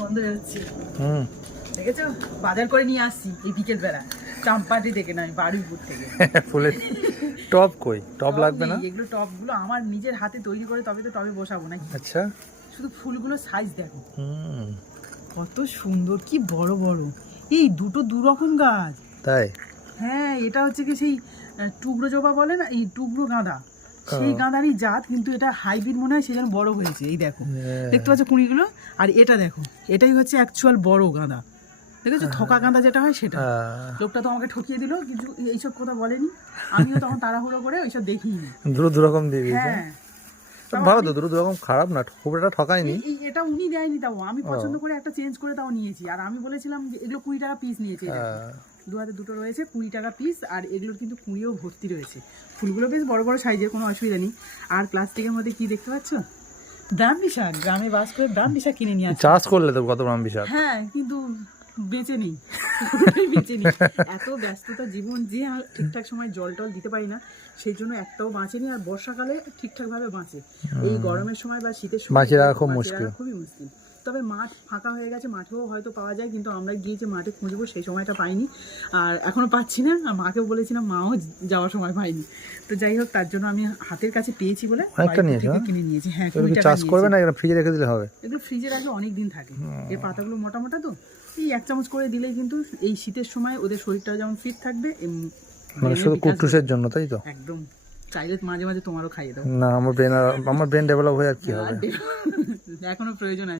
গন্ধ বেরোচ্ছে। দেখেছো, বাজার করে নিয়ে আসছি এই বিকেল বেলা, চাম্পাটি থেকে নয়, বারুইপুর থেকে। ফুলের টব কই? টব লাগবে না? এগুলো টবগুলো আমার নিজের হাতে তৈরি করে, তবে তো টবে বসাবো নাকি। আচ্ছা, শুধু ফুলগুলো সাইজ দেখো কত সুন্দর, কি বড় বড়। এই দুটো দু রকম গাছ। তাই? হ্যাঁ, এটা হচ্ছে কি সেই টুকরো জবা বলে না, এই টুকরো গাঁদা, সেই গাঁদারই জাত, কিন্তু এটা হাইব্রিড মনে হয়, সেজন্য বড় হয়েছে। এই দেখো, দেখতে পাচ্ছ কুঁড়িগুলো? আর এটা দেখো, এটাই হচ্ছে অ্যাকচুয়াল বড় গাঁদা। দেখেছো, থোকা গাঁদা যেটা হয় সেটা। লোকটা তো আমাকে ঠকিয়ে দিল, কিন্তু এইসব কথা বলেনি। আমিও তখন তাড়াহুড়ো করে ওইসব দেখিনি। দু রকম দিয়ে দিয়েছে। হ্যাঁ, ভালো তো, দু রকম খারাপ না, খুব একটা ঠকায়নি। এটা উনি দেয়নি, তাও আমি পছন্দ করে একটা চেঞ্জ করে তাও নিয়েছি। আর আমি বলেছিলাম যে এগুলো 20 টাকা পিস নিয়েছে। দু হাতে দুটো রয়েছে, 20 টাকা পিস। আর এগুলোর কিন্তু কুঁড়িও ভর্তি রয়েছে। ফুলগুলো বেশ বড় বড় সাইজের, কোনো অসুবিধা নেই। আর প্লাস্টিকের মধ্যে কি দেখতে পাচ্ছ? ব্রাহ্মী শাক। গ্রামে বাস করে ব্রাহ্মী শাক কিনে নিয়ে আসি। চাষ করলে তো কত ব্রাহ্মী শাক। হ্যাঁ, কিন্তু বেঁচে নেই, বেঁচে নেই। এত ব্যস্ততা জীবন যে ঠিকঠাক সময় জল টল দিতে পারি না, সেই জন্য একটাও বাঁচেনি। আর বর্ষাকালে ঠিকঠাক ভাবে বাঁচে, এই গরমের সময় বা শীতের সময় বাঁচিয়ে রাখা খুব মুশকিল, খুবই মুশকিল। তবে মাঠ ফাঁকা হয়ে গেছে, মাঠেও হয়তো পাওয়া যায়, কিন্তু আমরা গিয়ে যে মাঠে খুঁজবো সেই সময়টা পাইনি, আর এখনো পাচ্ছি না। আর মাকেও বলেছিলাম, মাও যাওয়ার সময় পাইনি। তো যাই হোক, তার জন্য আমি হাতের কাছে পেয়েছি বলে কিনে নিয়েছি। হ্যাঁ, চাষ করবে না, ফ্রিজে রেখে দিলে হবে। এগুলো ফ্রিজে রাখলে অনেক দিন থাকে। এর পাতাগুলো মোটা মোটা তো, এই 1 চামচ করে দিলেই কিন্তু এই শীতের সময় ওদের শরীরটা যেমন ফিট থাকবে, মানে শুধু কুটুসের জন্য, তাই তো? একদম। চাইলে মাঝে মাঝে তোমারও খাইয়ে দাও। না, আমার ব্রেন ডেভেলপ হয়ে আর কি হবে। এখনো প্রয়োজন আছে।